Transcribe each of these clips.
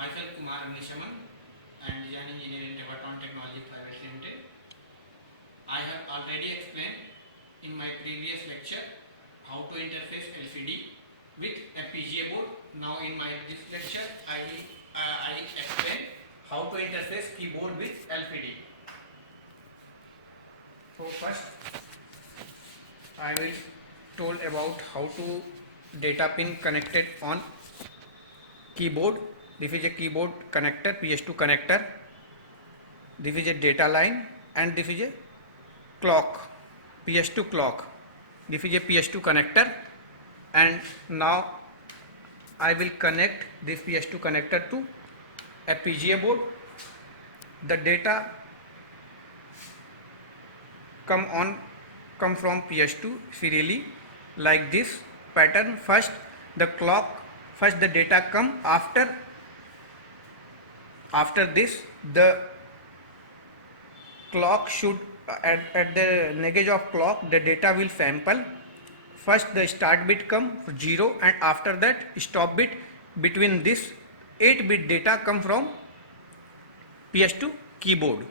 Myself Kumar Agnishaman. I am design engineer in Tevatron Technology Private Limited. I have already explained in my previous lecture how to interface LCD with FPGA board. Now in this lecture I explain how to interface keyboard with LCD. So first I will told about how to data pin connected on keyboard. This is a keyboard connector, PS2 connector. This is a data line and this is a clock, PS2 clock. This is a PS2 connector, and now I will connect this PS2 connector to FPGA board. The data come from PS2 serially like this pattern. First the data come, after this the clock should at the negation of clock the data will sample. First the start bit come 0 and after that stop bit. Between this 8-bit data come from PS2 keyboard.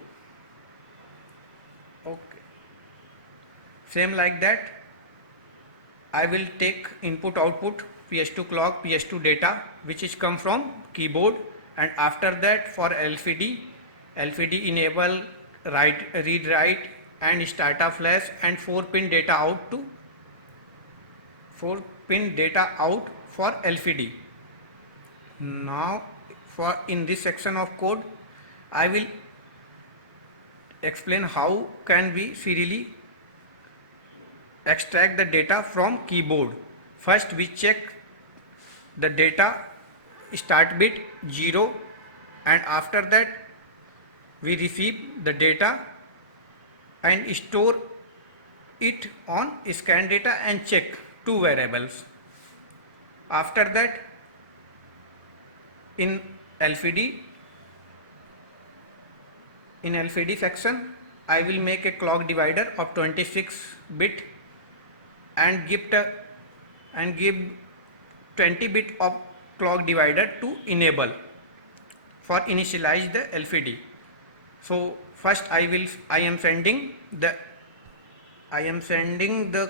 Okay, same like that I will take input output PS2 clock, PS2 data which is come from keyboard, and after that for LCD enable read write and startup flash and 4-pin data out to 4-pin data out for LCD. Now for in this section of code I will explain how can we serially extract the data from keyboard. First we check the data start bit 0 and after that we receive the data and store it on scan data and check 2 variables. After that in LCD section I will make a clock divider of 26 bit and give 20 bit of clock divider to enable for initialize the LCD. So first I am sending the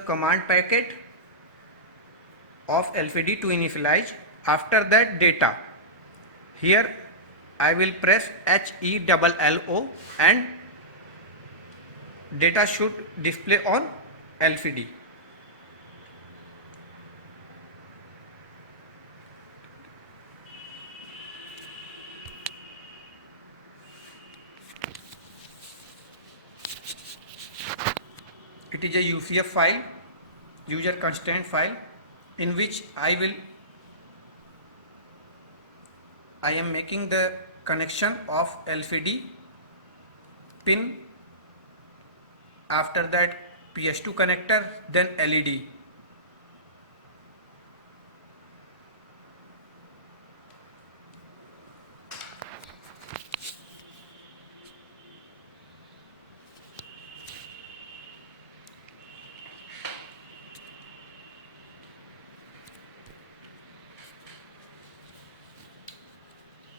command packet of LCD to initialize. After that data, here I will press HELLO and data should display on LCD. It is a UCF file, user constraint file, in which I am making the connection of LCD pin, after that PS2 connector, then LED.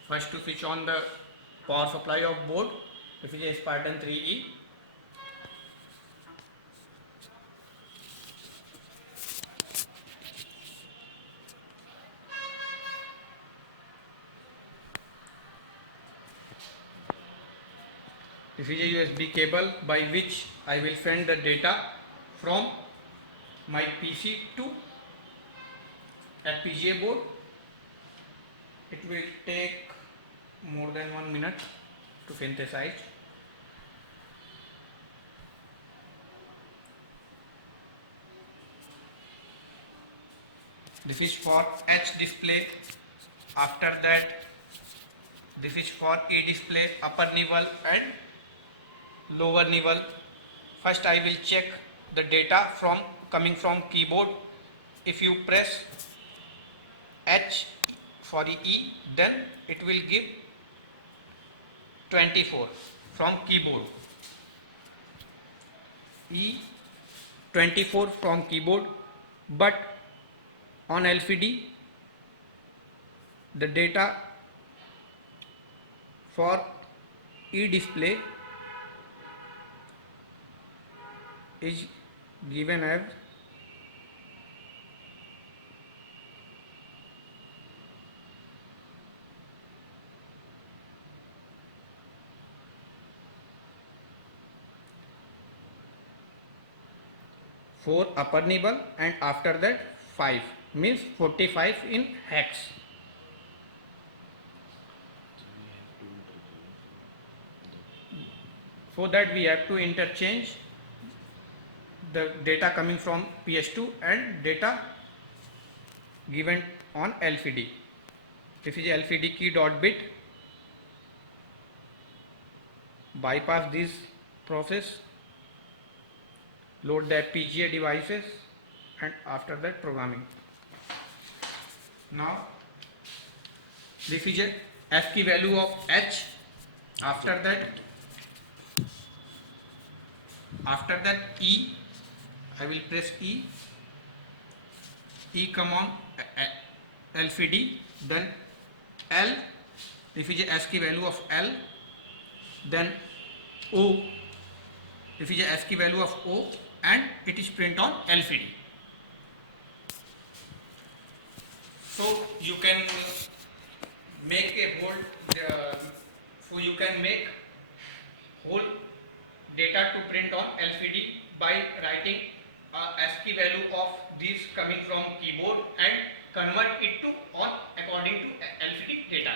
First to switch on the power supply of board, this is a Spartan 3E. This is a USB cable by which I will send the data from my PC to FPGA board. It will take more than 1 minute to synthesize. This is for H display. After that this is for E display, upper nibble and lower nibble. First I will check the data coming from keyboard. If you press H for E, then it will give 24 from keyboard. E 24 from keyboard, but on LCD the data for e-display is given as four upper nibble and after that 5 means 45 in hex. For that we have to interchange the data coming from PS2 and data given on LCD. This is LCD key dot bit. Bypass this process, load the FPGA devices and after that programming. Now this is a ASCII value of H. After that E, I will press E. E come on LCD, then L, this is a ASCII value of L, then O, this is a ASCII value of O and it is print on LCD. So you can make a whole, whole data to print on LCD by writing ASCII value of this coming from keyboard and convert it to on according to LCD data.